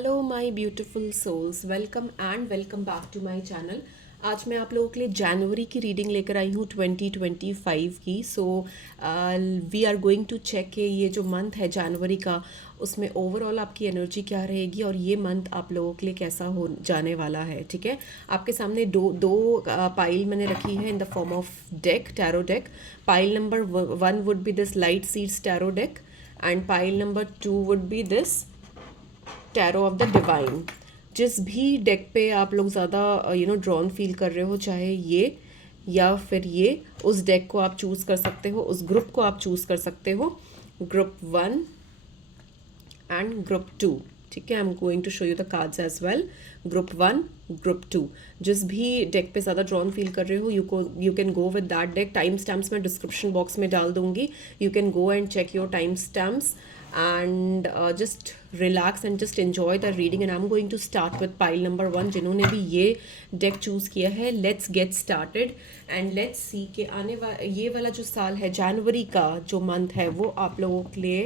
Hello my beautiful souls, welcome and welcome back to my channel. आज मैं आप लोगों के लिए जनवरी की रीडिंग लेकर आई हूँ 2025 की। So we are going to check कि ये जो मंथ है जनवरी का, उसमें ओवरऑल आपकी एनर्जी क्या रहेगी और ये मंथ आप लोगों के लिए कैसा हो जाने वाला है। ठीक है, आपके सामने दो दो पाइल मैंने रखी है in the form of deck, tarot deck. Pile number 1 would be this light seeds tarot deck and pile number 2 would be this tarot of the divine. जिस भी डेक पे आप लोग ज़्यादा ड्रॉन फील कर रहे हो, चाहे ये या फिर ये, उस डेक को आप चूज़ कर सकते हो, उस ग्रुप को आप चूज़ कर सकते हो, ग्रुप 1 एंड ग्रुप 2। ठीक है, I am going to show you the cards as well. Group 1, group 2, जिस भी डेक पे ज़्यादा ड्रॉन फील कर रहे हो, you can go with that deck. Time stamps मैं डिस्क्रिप्शन बॉक्स में डाल दूंगी, you can go and check your time stamps and just relax and just enjoy the reading and I'm going to start with pile number 1। जिन्होंने भी ये deck choose किया है, let's get started and let's see कि ये वाला जो साल है, जनवरी का जो मंथ है, वो आप लोगों के लिए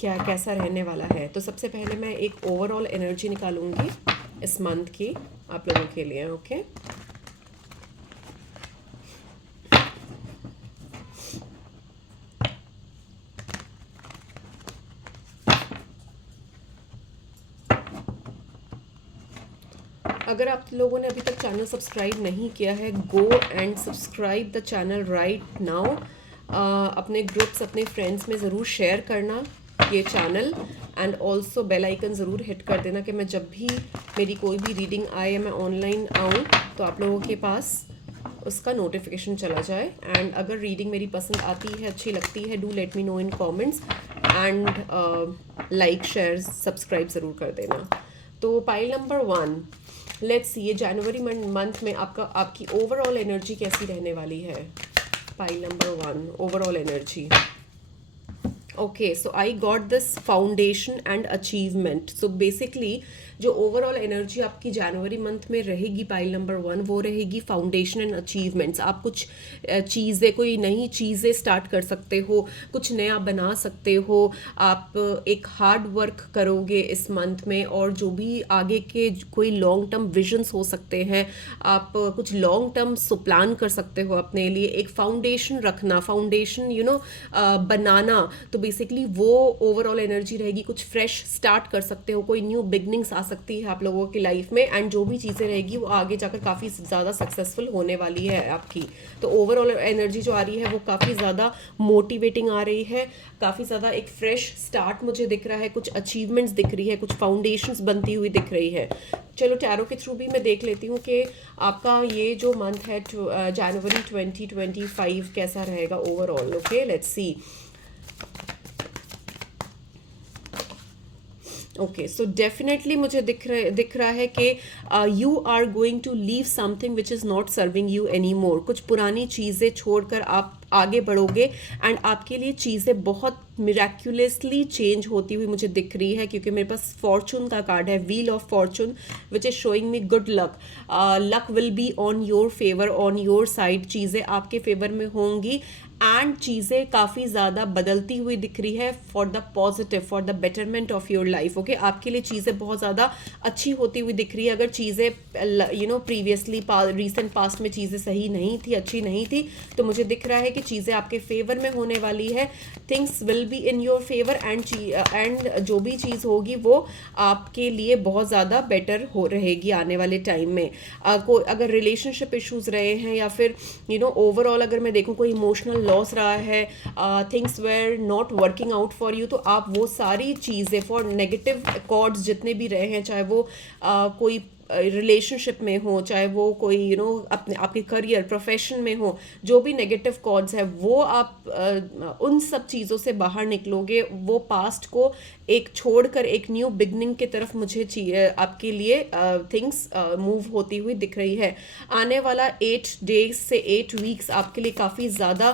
कैसा रहने वाला है। तो सबसे पहले मैं एक ओवरऑल एनर्जी निकालूंगी इस मंथ की आप लोगों के लिए। ओके, अगर आप लोगों ने अभी तक चैनल सब्सक्राइब नहीं किया है, go and subscribe the channel right now. अपने ग्रुप्स, अपने फ्रेंड्स में ज़रूर शेयर करना ये channel and also bell icon ज़रूर हिट कर देना कि मैं जब भी मेरी कोई भी रीडिंग आए या मैं ऑनलाइन आऊँ तो आप लोगों के पास उसका नोटिफिकेशन चला जाए। एंड अगर रीडिंग मेरी पसंद आती है, अच्छी लगती है, do let me know in comments and like share subscribe ज़रूर कर देना। तो पाइल नंबर 1, लेट्स सी ये जनवरी मंथ में आपकी ओवरऑल एनर्जी कैसी रहने वाली है। Pile number 1, overall energy. Okay, so I got this foundation and achievement. So basically जो ओवरऑल एनर्जी आपकी जनवरी मंथ में रहेगी पाइल नंबर 1, वो रहेगी फाउंडेशन एंड अचीवमेंट्स। आप कुछ चीज़ें, कोई नई चीज़ें स्टार्ट कर सकते हो, कुछ नया बना सकते हो। आप एक हार्ड वर्क करोगे इस मंथ में और जो भी आगे के कोई लॉन्ग टर्म विजन्स हो सकते हैं, आप कुछ लॉन्ग टर्म प्लान कर सकते हो अपने लिए। एक फाउंडेशन रखना, फाउंडेशन बनाना, तो बेसिकली वो ओवरऑल एनर्जी रहेगी। कुछ फ्रेश स्टार्ट कर सकते हो, कोई न्यू बिगनिंग्स आ सकती है आप लोगों की लाइफ में एंड जो भी चीज़ें रहेगी वो आगे जाकर काफ़ी ज़्यादा सक्सेसफुल होने वाली है आपकी। तो ओवरऑल एनर्जी जो आ रही है वो काफ़ी ज़्यादा मोटिवेटिंग आ रही है, काफ़ी ज़्यादा एक फ्रेश स्टार्ट मुझे दिख रहा है, कुछ अचीवमेंट्स दिख रही है, कुछ फाउंडेशंस बनती हुई दिख रही है। चलो टैरो के थ्रू भी मैं देख लेती हूँ कि आपका ये जो मंथ है जनवरी 2025 कैसा रहेगा overall. Okay, let's see. Okay, so definitely मुझे दिख रहा है कि you are going to leave something which is not serving you any more. कुछ पुरानी चीज़ें छोड़कर आप आगे बढ़ोगे एंड आपके लिए चीज़ें बहुत मिराक्यूलसली चेंज होती हुई मुझे दिख रही है, क्योंकि मेरे पास फॉर्चून का कार्ड है, wheel of Fortune, which is showing me good luck. Luck will be on your favour, on your side. चीज़ें आपके फेवर में होंगी एंड चीज़ें काफ़ी ज़्यादा बदलती हुई दिख रही है for the positive, for the betterment of your life. Okay, आपके लिए चीज़ें बहुत ज़्यादा अच्छी होती हुई दिख रही है। अगर चीज़ें प्रीवियसली रीसेंट पास्ट में चीज़ें सही नहीं थी, अच्छी नहीं थी, तो मुझे दिख रहा है कि चीज़ें आपके फेवर में होने वाली है। Things will be in your favour and जो भी चीज़ होगी वो आपके लिए बहुत ज़्यादा बेटर हो रहेगी आने वाले टाइम में। अगर रिलेशनशिप इश्यूज रहे हैं या फिर ओवरऑल अगर मैं देखूँ कोई इमोशनल लॉस रहा है, things were not working out for you, तो आप वो सारी चीज़ें, फॉर नेगेटिव कॉर्ड्स जितने भी रहे हैं, चाहे वो कोई रिलेशनशिप में हो, चाहे वो कोई अपने आपके करियर प्रोफेशन में हो, जो भी नेगेटिव कॉर्ड्स है वो आप उन सब चीज़ों से बाहर निकलोगे। वो पास्ट को एक छोड़कर एक न्यू बिगनिंग की तरफ मुझे आपके लिए थिंग्स मूव होती हुई दिख रही है। आने वाला 8 डेज से 8 वीक्स आपके लिए काफ़ी ज़्यादा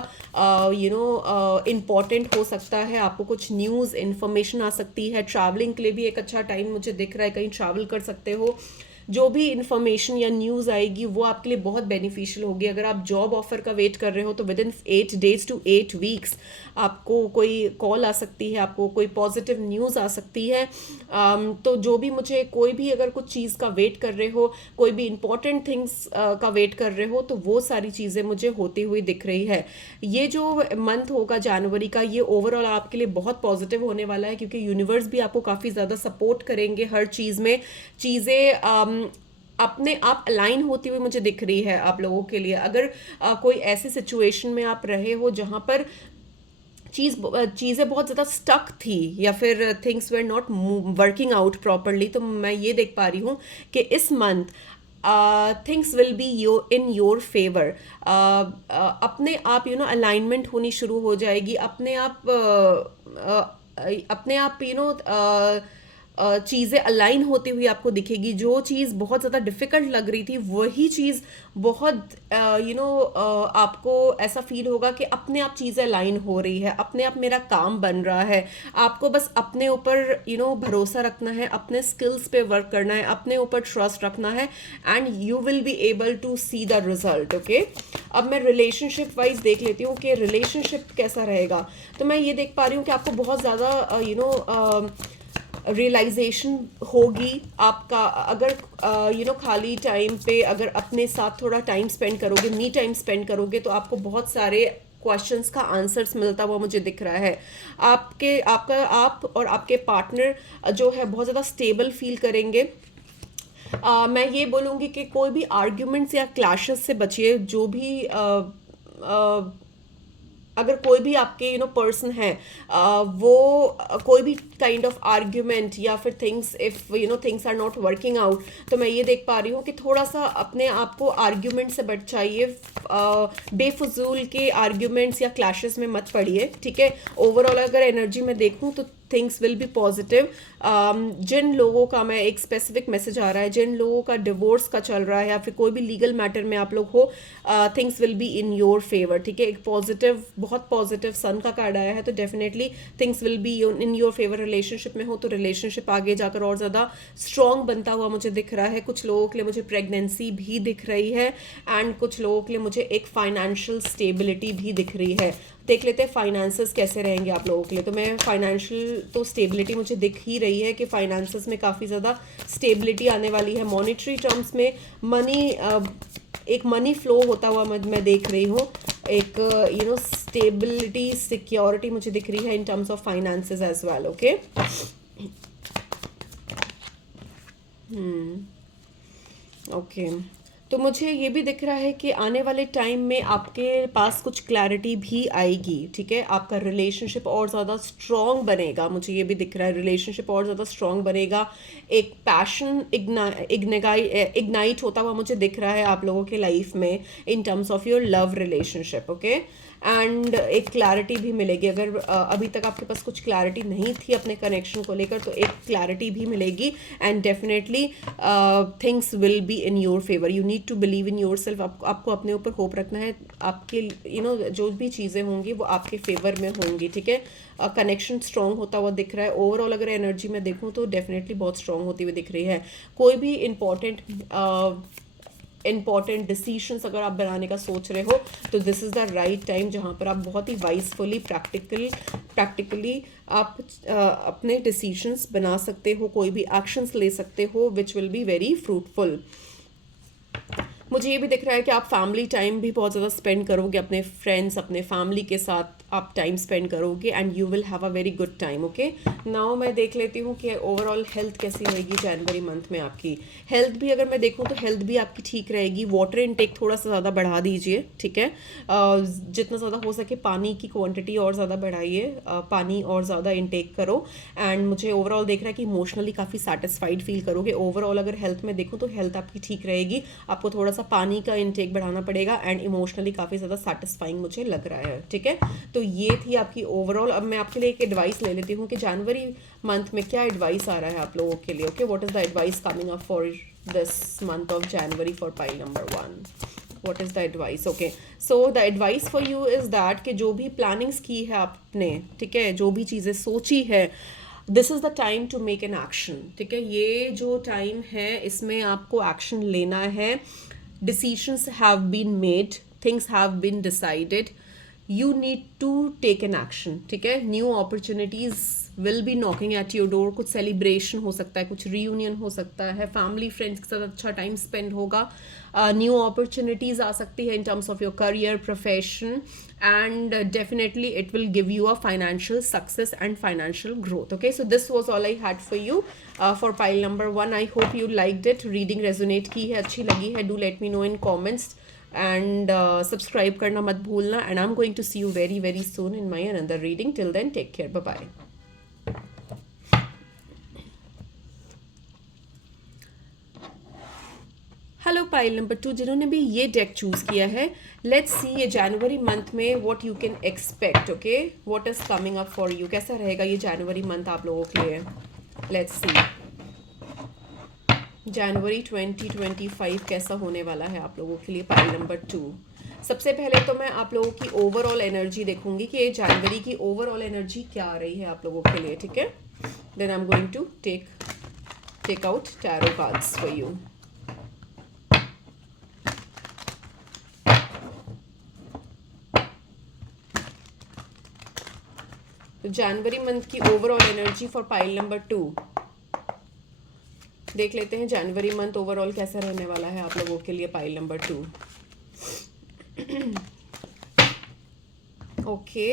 इम्पॉर्टेंट हो सकता है। आपको कुछ न्यूज़ इन्फॉर्मेशन आ सकती है। ट्रैवलिंग के लिए भी एक अच्छा टाइम मुझे दिख रहा है, कहीं ट्रैवल कर सकते हो। जो भी इंफॉर्मेशन या न्यूज़ आएगी वो आपके लिए बहुत बेनिफिशियल होगी। अगर आप जॉब ऑफर का वेट कर रहे हो तो with in 8 days to 8 weeks आपको कोई कॉल आ सकती है, आपको कोई पॉजिटिव न्यूज़ आ सकती है। तो जो भी मुझे कोई भी अगर कुछ चीज़ का वेट कर रहे हो, कोई भी इंपॉर्टेंट थिंग्स का वेट कर रहे हो, तो वो सारी चीज़ें मुझे होती हुई दिख रही है। ये जो मंथ होगा जनवरी का, ये ओवरऑल आपके लिए बहुत पॉजिटिव होने वाला है, क्योंकि यूनिवर्स भी आपको काफ़ी ज़्यादा सपोर्ट करेंगे हर चीज़ में। चीज़ें अपने आप अलाइन होती हुई मुझे दिख रही है आप लोगों के लिए। अगर कोई ऐसे सिचुएशन में आप रहे हो जहाँ पर चीज़ें बहुत ज़्यादा स्टक थी या फिर things were not working out properly, तो मैं ये देख पा रही हूँ कि इस month things will be in your favour. अपने आप अलाइनमेंट होनी शुरू हो जाएगी, अपने आप चीज़ें अलाइन होती हुई आपको दिखेगी। जो चीज़ बहुत ज़्यादा डिफ़िकल्ट लग रही थी वही चीज़ बहुत आपको ऐसा फील होगा कि अपने आप चीज़ें अलाइन हो रही है, अपने आप मेरा काम बन रहा है। आपको बस अपने ऊपर भरोसा रखना है, अपने स्किल्स पे वर्क करना है, अपने ऊपर ट्रस्ट रखना है, and you will be able to see the result. Okay, अब मैं रिलेशनशिप वाइज देख लेती हूँ कि रिलेशनशिप कैसा रहेगा। तो मैं ये देख पा रही हूँ कि आपको बहुत ज़्यादा रियलाइजेशन होगी आपका। अगर खाली टाइम पे अगर अपने साथ थोड़ा टाइम स्पेंड करोगे, मी टाइम स्पेंड करोगे, तो आपको बहुत सारे क्वेश्चंस का आंसर्स मिलता हुआ मुझे दिख रहा है। आप और आपके पार्टनर जो है बहुत ज़्यादा स्टेबल फील करेंगे। मैं ये बोलूँगी कि कोई भी आर्ग्यूमेंट्स या क्लैशेस से बचिए। जो भी अगर कोई भी आपके पर्सन है, वो कोई भी काइंड ऑफ आर्ग्यूमेंट या फिर things, if things are not working out, तो मैं ये देख पा रही हूँ कि थोड़ा सा अपने आप को आर्ग्यूमेंट से बच चाहिए। बेफजूल के आर्ग्यूमेंट्स या क्लैशेस में मत पड़िए, ठीक है। ओवरऑल अगर एनर्जी में देखूँ तो थिंग्स विल बी पॉजिटिव। जिन लोगों का, मैं एक स्पेसिफिक मैसेज आ रहा है, जिन लोगों का डिवोर्स का चल रहा है या फिर कोई भी लीगल मैटर में आप लोग हो, things will be in your favour, ठीक है। एक पॉजिटिव, बहुत पॉजिटिव सन का कार्ड आया है, तो definitely things will be in your favour. Relationship में हो तो रिलेशनशिप आगे जाकर और ज़्यादा स्ट्रॉन्ग बनता हुआ मुझे दिख रहा है। कुछ लोगों के लिए मुझे प्रेगनेंसी भी दिख रही है, एंड कुछ लोगों के लिए मुझे एक फाइनेंशियल स्टेबिलिटी भी दिख रही है। देख लेते हैं फाइनेंसेस कैसे रहेंगे आप लोगों के लिए। तो मैं फाइनेंशियल तो स्टेबिलिटी मुझे दिख ही रही है कि फाइनेंसेस में काफ़ी ज़्यादा स्टेबिलिटी आने वाली है। मॉनेटरी टर्म्स में एक मनी फ्लो होता हुआ मैं देख रही हूँ। एक स्टेबिलिटी, सिक्योरिटी मुझे दिख रही है in terms of finances as well. Okay, okay, तो मुझे ये भी दिख रहा है कि आने वाले टाइम में आपके पास कुछ क्लैरिटी भी आएगी, ठीक है। आपका रिलेशनशिप और ज़्यादा स्ट्रॉन्ग बनेगा, मुझे ये भी दिख रहा है। रिलेशनशिप और ज़्यादा स्ट्रॉन्ग बनेगा। एक पैशन इग्नाइट होता हुआ मुझे दिख रहा है आप लोगों के लाइफ में इन terms of your love relationship. Okay, and एक क्लैरिटी भी मिलेगी। अगर अभी तक आपके पास कुछ क्लैरिटी नहीं थी अपने कनेक्शन को लेकर, तो एक क्लैरिटी भी मिलेगी, and definitely things will be in your favour. You need to believe in yourself. आपको अपने ऊपर होप रखना है। आपके जो भी चीज़ें होंगी वो आपके फेवर में होंगी, ठीक है। कनेक्शन स्ट्रॉन्ग होता हुआ दिख रहा है। ओवरऑल अगर एनर्जी में देखूँ तो डेफिनेटली बहुत स्ट्रॉन्ग होती हुई दिख रही है। कोई भी इंपॉर्टेंट डिसीशंस अगर आप बनाने का सोच रहे हो, तो this is the right time जहाँ पर आप बहुत ही वाइजफुली, प्रैक्टिकली आप अपने डिसीशंस बना सकते हो, कोई भी एक्शंस ले सकते हो which will be very fruitful. मुझे ये भी दिख रहा है कि आप फैमिली टाइम भी बहुत ज़्यादा स्पेंड करोगे, अपने फ्रेंड्स, अपने फैमिली के साथ आप टाइम स्पेंड करोगे, and you will have a very good time. Okay, now मैं देख लेती हूँ कि ओवरऑल हेल्थ कैसी रहेगी जनवरी मंथ में। आपकी हेल्थ भी अगर मैं देखूँ तो हेल्थ भी आपकी ठीक रहेगी। वाटर इनटेक थोड़ा सा ज़्यादा बढ़ा दीजिए, ठीक है। जितना ज़्यादा हो सके पानी की क्वांटिटी और ज़्यादा बढ़ाइए, पानी और ज़्यादा इनटेक करो। एंड मुझे ओवरऑल देख रहा है कि इमोशनली काफ़ी सेटिस्फाइड फील करोगे। ओवरऑल अगर हेल्थ में देखूँ तो हेल्थ आपकी ठीक रहेगी। आपको थोड़ा सा पानी का इनटेक बढ़ाना पड़ेगा, एंड इमोशनली काफ़ी ज़्यादा सेटिस्फाइंग मुझे लग रहा है, ठीक है। तो ये थी आपकी ओवरऑल। अब मैं आपके लिए एक एडवाइस ले लेती हूँ कि जनवरी मंथ में क्या एडवाइस आ रहा है आप लोगों के लिए। Okay, what is the advice coming up for this month of January for pile number 1? What is the advice? Okay, so the advice for you is that कि जो भी प्लानिंग्स की है आपने, ठीक है, जो भी चीज़ें सोची है, this is the time to make an action, ठीक है। ये जो टाइम है इसमें आपको एक्शन लेना है। Decisions have been made, things have been decided, you need to take an action, ठीक है। New opportunities will be knocking at your door. कुछ सेलिब्रेशन हो सकता है, कुछ रीयूनियन हो सकता है, फैमिली फ्रेंड्स के साथ अच्छा टाइम स्पेंड होगा, न्यू अपॉर्चुनिटीज़ आ सकती है in terms of your career, profession, and definitely it will give you a financial success and financial growth. Okay, so this was all I had for you for pile number 1. I hope you liked it. Reading resonate की है, अच्छी लगी है, do let me know in comments and subscribe करना मत भूलना, and I'm going to see you very very soon in my another reading. Till then, take care, bye bye. Hello pile number 2 जिन्होंने भी ये डेक चूज़ किया है, let's see ये जनवरी month में what you can expect. Okay, what is coming up for you, कैसा रहेगा ये जनवरी मंथ आप लोगों के लिए। लेट्स सी जनवरी 2025 कैसा होने वाला है आप लोगों के लिए, पाइल नंबर 2। सबसे पहले तो मैं आप लोगों की ओवरऑल एनर्जी देखूंगी कि जनवरी की ओवरऑल एनर्जी क्या आ रही है आप लोगों के लिए, ठीक है। Then I am going to take out tarot cards for you. तो जनवरी मंथ की overall energy for pile number 2 देख लेते हैं। जनवरी मंथ ओवरऑल कैसा रहने वाला है आप लोगों के लिए, pile number 2। Okay,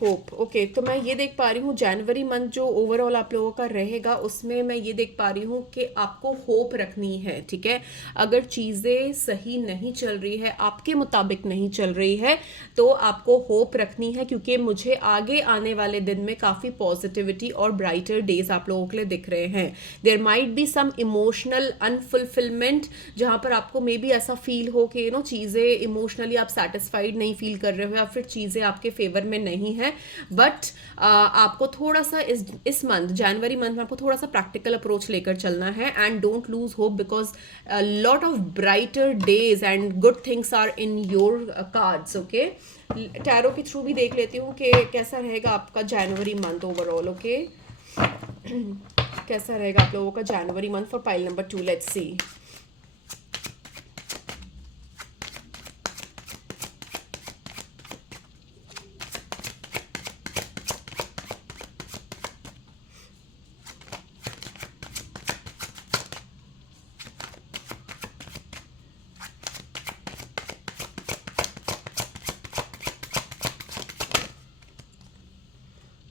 hope. Okay, तो मैं ये देख पा रही हूँ जनवरी मंथ जो ओवरऑल आप लोगों का रहेगा उसमें मैं ये देख पा रही हूँ कि आपको होप रखनी है, ठीक है। अगर चीज़ें सही नहीं चल रही है, आपके मुताबिक नहीं चल रही है, तो आपको होप रखनी है, क्योंकि मुझे आगे आने वाले दिन में काफ़ी पॉजिटिविटी और ब्राइटर डेज आप लोगों के लिए दिख रहे हैं। There might be some emotional unfulfillment, जहाँ पर आपको मे बी ऐसा फील हो कि चीज़ें इमोशनली आप सेटिस्फाइड नहीं फील कर रहे हो, या फिर चीज़ें आपके फेवर में नहीं है। बट आपको थोड़ा सा इस मंथ जनवरी मंथ में आपको थोड़ा सा प्रैक्टिकल अप्रोच लेकर चलना है, and don't lose hope, because lot of brighter days and good things are in your cards. Okay, tarot के थ्रू भी देख लेती हूँ कि कैसा रहेगा आपका जनवरी मंथ ओवरऑल। ओके, कैसा रहेगा आप लोगों का जनवरी month for pile number 2। Let's see.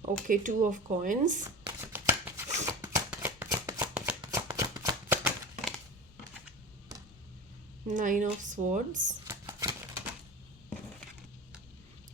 Okay, 2 of coins, 9 of swords,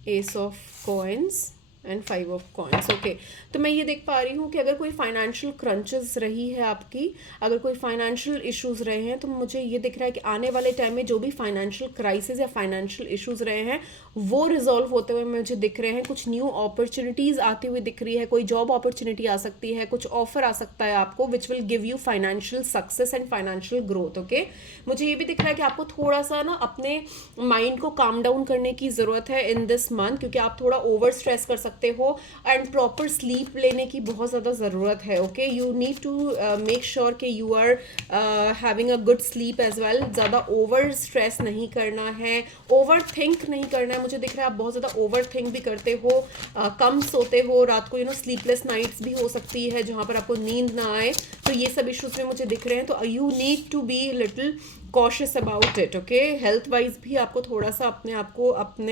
ace of coins and 5 of coins. Okay, तो मैं ये देख पा रही हूँ कि अगर कोई फाइनेंशियल क्रंचेस रही है आपकी, अगर कोई फाइनेंशियल इश्यूज रहे हैं, तो मुझे ये दिख रहा है कि आने वाले टाइम में जो भी फाइनेंशियल क्राइसिस या फाइनेंशियल इश्यूज रहे हैं वो रिजॉल्व होते हुए मुझे दिख रहे हैं। कुछ न्यू अपॉर्चुनिटीज़ आती हुई दिख रही है, कोई जॉब अपॉर्चुनिटी आ सकती है, कुछ ऑफर आ सकता है आपको which will give you financial success and financial growth. Okay, मुझे ये भी दिख रहा है कि आपको थोड़ा सा ना अपने माइंड को काम डाउन करने की ज़रूरत है इन दिस मंथ, क्योंकि आप थोड़ा ओवर स्ट्रेस कर सकते हो, एंड प्रॉपर स्लीप लेने की बहुत ज़्यादा ज़रूरत है। Okay, you need to make sure कि you are having a good sleep as well. ज़्यादा ओवर स्ट्रेस नहीं करना है, ओवर थिंक नहीं करना है। मुझे दिख रहा है आप बहुत ज़्यादा ओवर थिंक भी करते हो, कम सोते हो रात को, स्लीपलेस नाइट्स भी हो सकती है जहाँ पर आपको नींद ना आए, तो ये सब इश्यूज में मुझे दिख रहे हैं। तो you need to be little cautious about it. Okay, health wise भी आपको थोड़ा सा अपने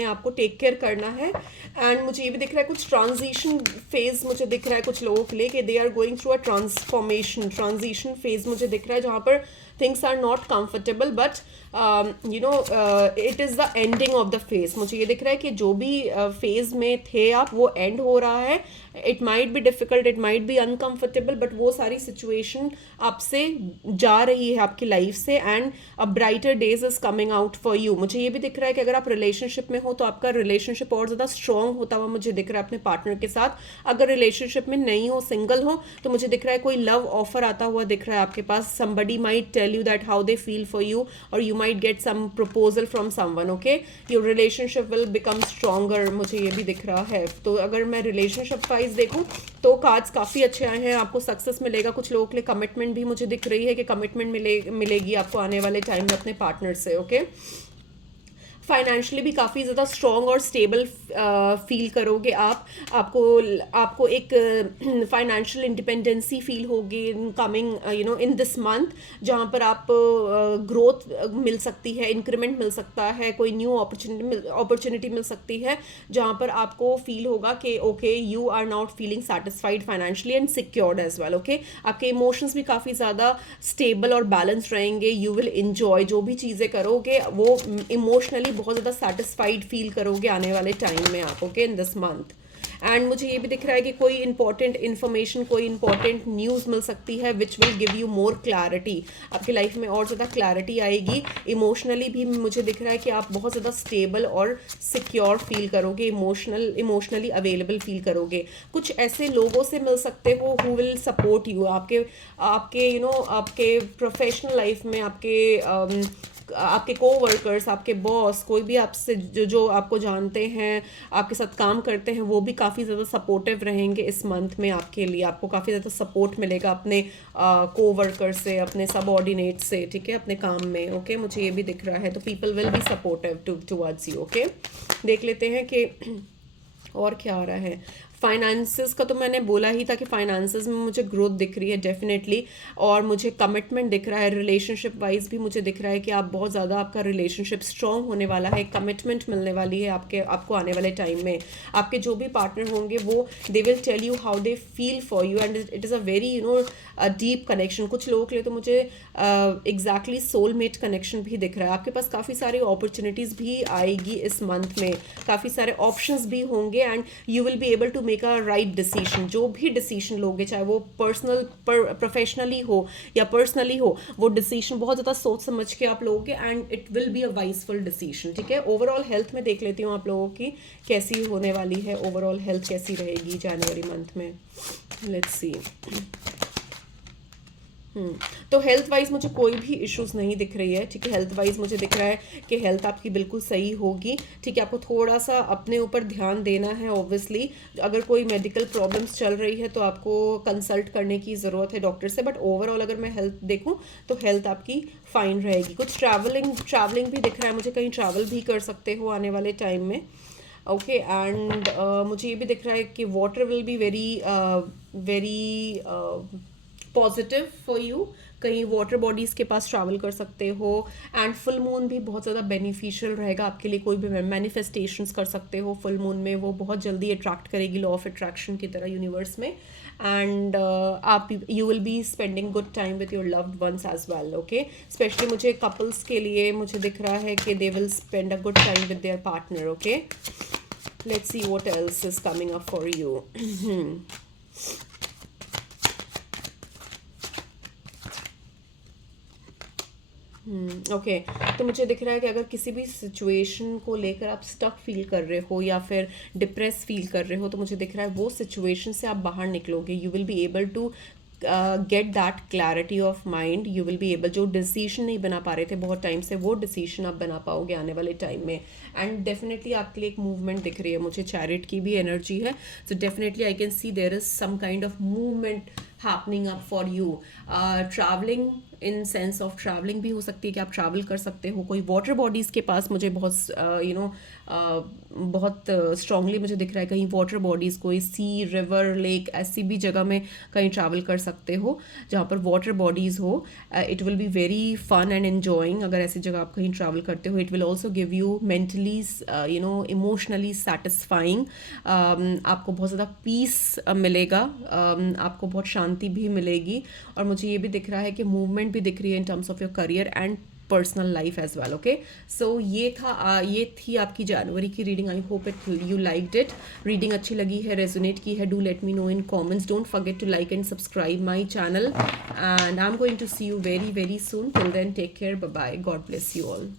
आप को टेक केयर करना है। एंड मुझे ये भी दिख रहा है कुछ ट्रांजिशन फेज मुझे दिख रहा है कुछ लोगों के लिए कि they are going through a transition phase मुझे दिख रहा है, जहाँ पर things are not comfortable, but it is the ending of the phase. मुझे ये दिख रहा है कि जो भी फेज में थे आप, वो एंड हो रहा है। It might be difficult, it might be uncomfortable, but वो सारी सिचुएशन आपसे जा रही है आपकी लाइफ से, and a brighter days is coming out for you. मुझे ये भी दिख रहा है कि अगर आप रिलेशनशिप में हो तो आपका रिलेशनशिप और ज़्यादा स्ट्रॉन्ग होता हुआ मुझे दिख रहा है अपने पार्टनर के साथ। अगर रिलेशनशिप में नहीं हो, सिंगल हो, तो मुझे दिख रहा है कोई लव ऑफर आता हुआ दिख रहा है आपके पास। Somebody might tell you that how they feel for you, और you might get some proposal from someone. Okay, your relationship will become stronger, मुझे ये भी दिख रहा है। तो अगर मैं रिलेशनशिप वाइज देखूं तो कार्ड्स काफ़ी अच्छे आए हैं। आपको सक्सेस मिलेगा, कुछ लोगों के लिए कमिटमेंट भी मुझे दिख रही है कि कमिटमेंट मिलेगी आपको आने वाले टाइम में अपने पार्टनर से। ओके, फाइनेंशियली भी काफ़ी ज़्यादा स्ट्रॉन्ग और स्टेबल फील करोगे आप। आपको आपको एक फाइनेंशियल इंडिपेंडेंसी फील होगी in coming in this month, जहाँ पर आप ग्रोथ मिल सकती है, इंक्रीमेंट मिल सकता है, कोई न्यू अपॉर्चुनिटी मिल सकती है, जहाँ पर आपको फील होगा कि okay you are not feeling satisfied financially and secured as well. Okay, आपके इमोशंस भी काफ़ी ज़्यादा स्टेबल और बैलेंस रहेंगे। यू विल इंजॉय जो भी चीज़ें करोगे वो इमोशनली बहुत ज़्यादा सेटिस्फाइड फील करोगे आने वाले टाइम में आप। Okay, in this month. And मुझे ये भी दिख रहा है कि कोई इंपॉर्टेंट इन्फॉर्मेशन, कोई इंपॉर्टेंट न्यूज़ मिल सकती है which will give you more clarity. आपकी लाइफ में और ज़्यादा क्लैरिटी आएगी। इमोशनली भी मुझे दिख रहा है कि आप बहुत ज़्यादा स्टेबल और सिक्योर फील करोगे, इमोशनली अवेलेबल फील करोगे। कुछ ऐसे लोगों से मिल सकते हो हु विल सपोर्ट यू आपके आपके आपके प्रोफेशनल लाइफ में, आपके कोवर्कर्स, आपके बॉस, कोई भी आपसे जो आपको जानते हैं, आपके साथ काम करते हैं, वो भी काफ़ी ज़्यादा सपोर्टिव रहेंगे इस मंथ में आपके लिए। आपको काफ़ी ज़्यादा सपोर्ट मिलेगा अपने कोवर्कर से, अपने सबऑर्डिनेट से, ठीक है, अपने काम में। ओके, मुझे ये भी दिख रहा है। तो people will be supportive towards you. Okay, देख लेते हैं कि और क्या आ रहा है। फाइनेंसेस का तो मैंने बोला ही था कि फाइनेंसेस में मुझे ग्रोथ दिख रही है डेफिनेटली, और मुझे कमिटमेंट दिख रहा है। रिलेशनशिप वाइज भी मुझे दिख रहा है कि आप बहुत ज़्यादा, आपका रिलेशनशिप स्ट्रॉन्ग होने वाला है, कमिटमेंट मिलने वाली है आपको आने वाले टाइम में। आपके जो भी पार्टनर होंगे वो they will tell you how they feel for you, and it is a very deep connection. कुछ लोगों के लिए तो मुझे एग्जैक्टली सोलमेट कनेक्शन भी दिख रहा है। आपके पास काफ़ी सारी अपॉर्चुनिटीज़ भी आएगी इस मंथ में, काफ़ी सारे ऑप्शंस भी होंगे, and you will be able to make a right decision. जो भी डिसीजन लोगे, चाहे वो प्रोफेशनली हो या पर्सनली हो, वो डिसीजन बहुत ज़्यादा सोच समझ के आप लोगे, and it will be a wiseful decision. ठीक है, ओवरऑल हेल्थ में देख लेती हूँ आप लोगों की कैसी होने वाली है, ओवरऑल हेल्थ कैसी रहेगी जनवरी मंथ में। Let's see. तो हेल्थ वाइज मुझे कोई भी इश्यूज नहीं दिख रही है। ठीक है, हेल्थ वाइज मुझे दिख रहा है कि हेल्थ आपकी बिल्कुल सही होगी। ठीक है, आपको थोड़ा सा अपने ऊपर ध्यान देना है ऑब्वियसली। अगर कोई मेडिकल प्रॉब्लम्स चल रही है तो आपको कंसल्ट करने की ज़रूरत है डॉक्टर से, बट ओवरऑल अगर मैं हेल्थ देखूं तो हेल्थ आपकी फाइन रहेगी। कुछ ट्रैवलिंग भी दिख रहा है मुझे, कहीं ट्रैवल भी कर सकते हो आने वाले टाइम में। ओके, एंड मुझे ये भी दिख रहा है कि water will be very positive for you. कहीं वाटर बॉडीज़ के पास ट्रैवल कर सकते हो, एंड फुल मून भी बहुत ज़्यादा बेनिफिशियल रहेगा आपके लिए। कोई भी मैनिफेस्टेशंस कर सकते हो फुल मून में, वो बहुत जल्दी अट्रैक्ट करेगी लॉ ऑफ अट्रैक्शन की तरह यूनिवर्स में। एंड आप you will be spending good time with your loved ones as well. Okay, specially मुझे कपल्स के लिए मुझे दिख रहा है कि they will spend a good time with their partner. Okay, let's see what else is coming up for you. Okay, तो मुझे दिख रहा है कि अगर किसी भी सिचुएशन को लेकर आप स्टक फील कर रहे हो या फिर डिप्रेस फील कर रहे हो, तो मुझे दिख रहा है वो सिचुएशन से आप बाहर निकलोगे। You will be able to get that clarity of mind. You will be able, जो डिसीजन नहीं बना पा रहे थे बहुत टाइम से, वो डिसीजन आप बना पाओगे आने वाले टाइम में। एंड डेफिनेटली आपके लिए एक मूवमेंट दिख रही है मुझे, चैरिट की भी एनर्जी है। So definitely I can see there is some kind of movement happening up for you. Travelling in sense of travelling भी हो सकती है कि आप ट्रैवल कर सकते हो। कोई वाटर बॉडीज़ के पास मुझे बहुत स्ट्रांगली मुझे दिख रहा है, कहीं वाटर बॉडीज़, कोई सी, रिवर, लेक, ऐसी भी जगह में कहीं ट्रैवल कर सकते हो जहाँ पर वाटर बॉडीज़ हो। It will be very fun and enjoying अगर ऐसी जगह आप कहीं ट्रैवल करते हो। It will also give you mentally emotionally satisfying. आपको बहुत ज़्यादा पीस मिलेगा, आपको बहुत शांति भी मिलेगी। और मुझे ये भी दिख रहा है कि मूवमेंट भी दिख रही है in terms of your career and personal life as well. Okay, so ये थी आपकी जनवरी की reading. I hope it you liked it. Reading अच्छी लगी है, रेजोनेट की है, do let me know in comments. Don't forget to like and subscribe my channel, and I am going to see you very very soon. Till then take care, bye bye, God bless you all.